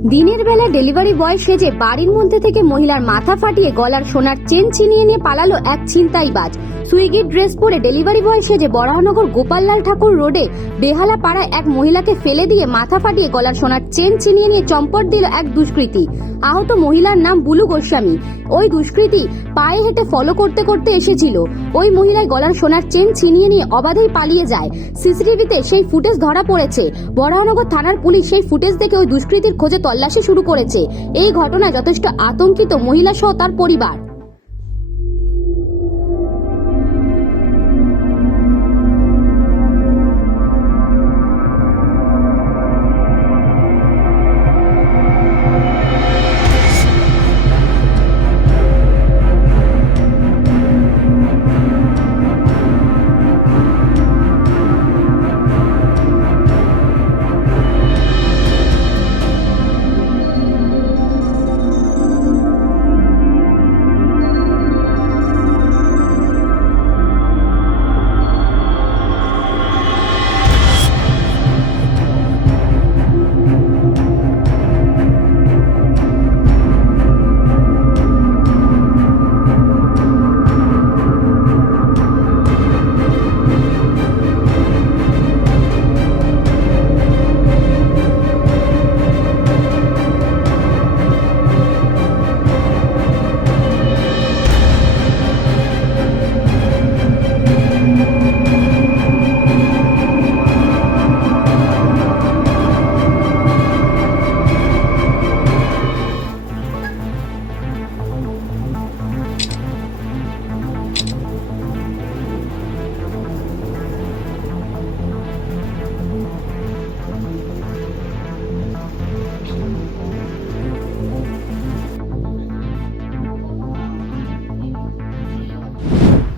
দিনের বেলা delivery boy সেজে বাড়ির মধ্যে থেকে মহিলার মাথা ফাটিয়ে গলার সোনার চেন ছিনিয়ে নিয়ে পালালো এক ছিনতাইবাজ। সুইগির ড্রেস পরে ডেলিভারি বয় সেজে বরাহনগর গোপাললাল ঠাকুর রোডে বেহালা পাড়ায় এক মহিলাকে ফেলে দিয়ে মাথা ফাটিয়ে গলার সোনার চেন ছিনিয়ে নিয়ে চম্পট দিল এক দুষ্কৃতী। আহত মহিলার নাম বুলু গোস্বামী। ওই দুষ্কৃতী পায়ে হেঁটে ফলো করতে করতে এসেছিল। ওই মহিলায় গলার সোনার চেন ছিনিয়ে নিয়ে অবাধেই পালিয়ে যায়। সিসিটিভিতে সেই ফুটেজ ধরা পড়েছে। বরাহনগর থানার পুলিশ সেই ফুটেজ দেখে ওই দুষ্কৃতীর খোঁজে তল্লাশি শুরু করেছে। এই ঘটনায় যথেষ্ট আতঙ্কিত মহিলা সহ তার পরিবার।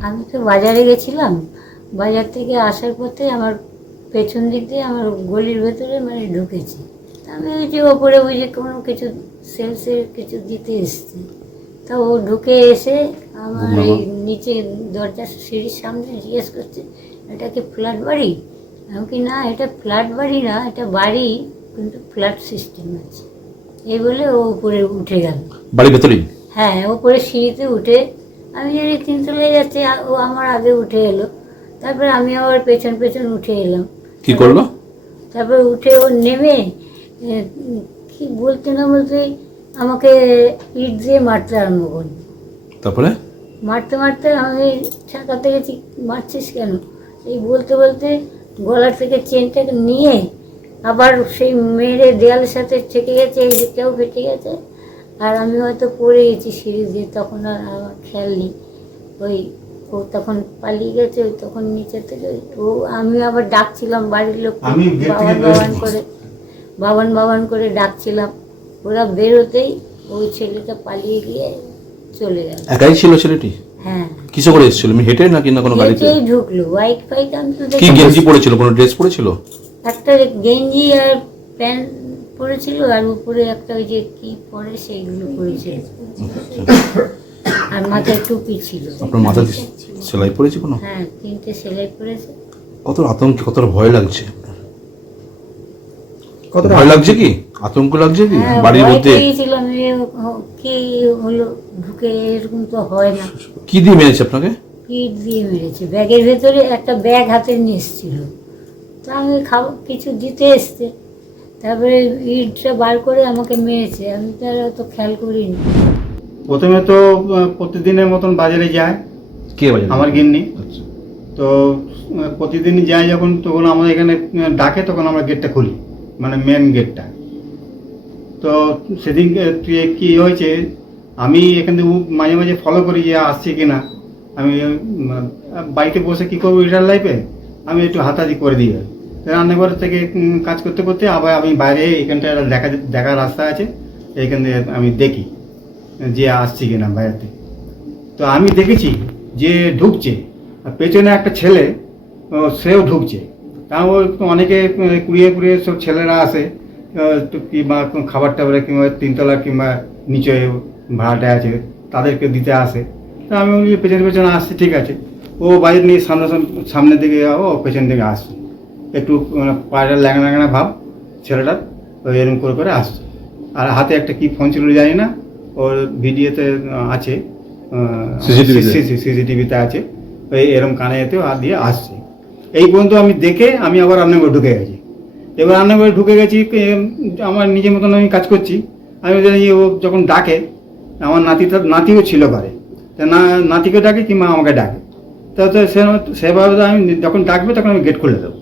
আমি তো বাজারে গেছিলাম। বাজার থেকে আসার পথে আমার পেছন দিক দিয়ে আমার গলির ভেতরে মানে ঢুকেছি। আমি ওই যে ওপরে ওই যে কোনো কিছু সেলসের কিছু দিতে এসছে। তা ও ঢুকে এসে আমার এই নিচে দরজার সিঁড়ির সামনে জিজ্ঞেস করছে এটা কি ফ্ল্যাট বাড়ি? আমি কি না এটা ফ্ল্যাট বাড়ি না এটা বাড়ি কিন্তু ফ্ল্যাট সিস্টেম আছে। এই বলে ও উপরে উঠে গেল। বাড়ির ভেতরেই? হ্যাঁ ওপরে সিঁড়িতে উঠে আমি জানি তিনতলায় যাচ্ছে আ- ও আমার আগে উঠে এলো। তারপরে আমি আবার পেছন পেছন উঠে এলাম। কি করল? তারপরে উঠে ও নেমে কি বলতে না বলতে আমাকে ইট দিয়ে মারতে আরম্ভ করল। তারপরে? মারতে মারতে আমি ছাকাতে গেছি মারছিস কেন? এই বলতে বলতে গলার থেকে চেনটাকে নিয়ে আবার সেই মেরে দেয়ালের সাথে ঠেকে গেছে এই দিকটাও ফেটে গেছে। আর আমি হয়তো পড়ে গেছি সিঁড়ি দিয়ে তখন আর আমার খেয়াল নেই। ওই ও তখন পালিয়ে গেছে ওই তখন নিচে থেকে ওই- ও আমি আবার ডাকছিলাম বাড়ির লোক বাবান বাবান করে বাবান বাবান করে ডাকছিলাম। ওরা বেরোতেই ওই ছেলেটা পালিয়ে গিয়ে চলে গেল। একাই ছিল ছেলেটি? হ্যাঁ। কিসে করে এসেছিল? আমি হেঁটে নাকি না কোনো গাড়িতে? হেঁটেই ঢুকলো। বাইক ফাইক আমি তো কি দেখি গেঞ্জি পরেছিল? কোনো ড্রেস পরেছিল? একটা গেঞ্জি আর প্যান্ট পরেছিল আর উপরে একটা ওই যে কি পরে সেইগুলো পরেছিল আর মাথায় টুপি ছিল। আপনার মাথা সেলাই পড়েছে কোনো? হ্যাঁ তিনটে সেলাই পরেছে কত আতঙ্ক কত ভয় লাগছে কত ভয় লাগছে কি? আতঙ্ক লাগছে কি? হ্যাঁ বাড়ির মধ্যে? কি হলো ঢুকে এরকম তো হয় না। কি দিয়ে মেরেছে আপনাকে? পিঠ দিয়ে মেরেছে। ব্যাগের ভেতরে একটা ব্যাগ হাতে নিয়ে এসেছিল। তা আমি খাবার কিছু দিতে এসছে। তারপরে ইটটা বার করে আমাকে মেরেছে। আমি তো আর অত খেয়াল করিনি। প্রথমে তো প্রতিদিনের মতন বাজারে যায়। কে বাজে আমার গিন্নি। আচ্ছা। তো প্রতিদিন যায় যখন তখন আমাদের এখানে ডাকে তখন আমরা গেটটা খুলি। মানে মেন গেটটা। তো সেদিন কি হয়েছে আমি এখান থেকে উ- মাঝে মাঝে ফলো করি যে আসছে কিনা। আমি উম, বাড়িতে বসে কি করব রিটার লাইফে আমি একটু হাতাহাতি করে দিই রান্নাঘর থেকে কাজ করতে করতে আবার আমি বাইরে এখানটা দেখা দেখার রাস্তা আছে। এইখান থেকে আমি দেখি যে আসছি কিনা বাইরে তো আমি দেখেছি যে ঢুকছে। আর পেছনে একটা ছেলে সেও ঢুকছে। তা ও অনেকে কুড়িয়ে কুড়িয়ে সব ছেলেরা আসে। কিংবা খাবার টাবার কিংবা তিনতলা কিংবা নিচে ভাড়াটা আছে, তাদেরকে দিতে আসে। তা আমি পেছনে পেছনে আসছি, ঠিক আছে। ও বাইরে নিয়ে সামনে সামনের দিকে ও পেছন দিকে আসছে। একটু মানে পায়ের ল্যাংড়া ল্যাংড়া ভাব ছেলেটার ওই এরকম করে করে আসছে। আর হাতে একটা কি ফোন ছিল জানি না ওর ভিডিওতে আছে? সিসিটিভিতে আছে ওই এরম কানে এতে হাত দিয়ে আসছে। এই পর্যন্ত আমি দেখে আমি আবার রান্নাঘরে ঢুকে গেছি। এবার রান্নাঘরে ঢুকে গেছি আমার নিজের মতন আমি কাজ করছি। আমি জানি ও যখন ডাকে আমার নাতিটা নাতিও ছিল ঘরে। তা না নাতিকে ডাকে কিংবা আমাকে ডাকে। তা তো সে সেভাবে আমি যখন ডাকবে তখন আমি গেট খুলে দেবো।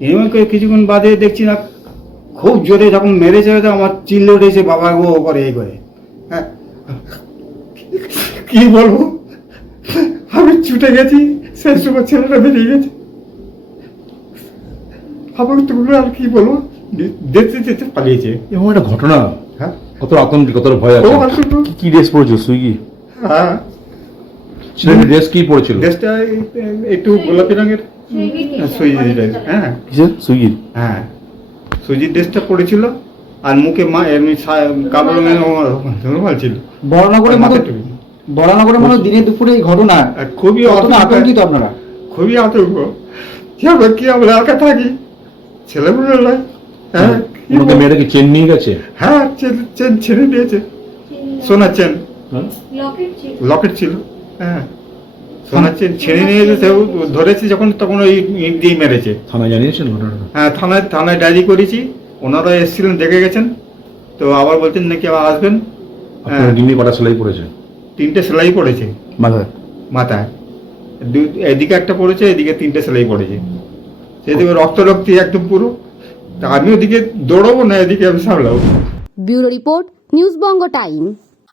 এমন করে কিছুক্ষণ বাদে দেখছি না খুব জোরে যখন মেরে মেরেছে তো আমার চিল্লে উঠেছে বাবা গো করে এই করে। হ্যাঁ। কি বলব? আমি ছুটে গেছি সেই সময় ছেলেটা বেরিয়ে গেছে। আমার তুলো আর কি বলব? দেখতে দেখতে পালিয়েছে। এরকম একটা ঘটনা। হ্যাঁ। কত আতঙ্কে কত ভয় আছে। কি- কি ড্রেস পরেছিল সুইগি? হ্যাঁ। ড্রেস কি পরেছিল? ড্রেসটা একটু গোলাপি রঙের। সুইজি ড্রেস হ্যাঁ। কিসের? হ্যাঁ। সুজির ড্রেসটা পরেছিল আর মুখে মা এমনি রঙের রুমাল ছিল। বরানগরের মতো মাথায় টুপি। দিনে দুপুরে এই ঘটনা খুবই আতঙ্কিত আপনারা? খুবই আতঙ্ক। কি হবে কি আমরা একা থাকি ছেলেগুলো নয় হ্যাঁ কি ওনাদের বলব? মেয়েটা কি চেন নিয়ে গেছে। হ্যাঁ চেন চেন ছেড়ে দিয়েছে। সোনার চেন। হ্যাঁ? লকেট ছিল হ্যাঁ। চেন ছেড়ে নিয়েছে সেও ধরেছে যখন তখন ওই ইট দিয়ে মেরেছে। থানায় জানিয়েছেন ঘটনাটা হ্যাঁ থানায় থানায় ডায়েরি করেছি। ওনারা এসেছিলেন দেখে গেছেন। তো আবার বলছেন নাকি আবার আসবেন। হ্যাঁ। ডিমি কটা সেলাই পড়েছে তিনটে সেলাই পড়েছে। মাথায়? মাথায়। দু- এদিকে একটা পড়েছে এদিকে তিনটে সেলাই পড়েছে। সেদিকে রক্ত রক্তি একদম পুরো। তা আমি ওদিকে দৌড়বো না এদিকে আমি সামলাবো? Bureau report news Banga time.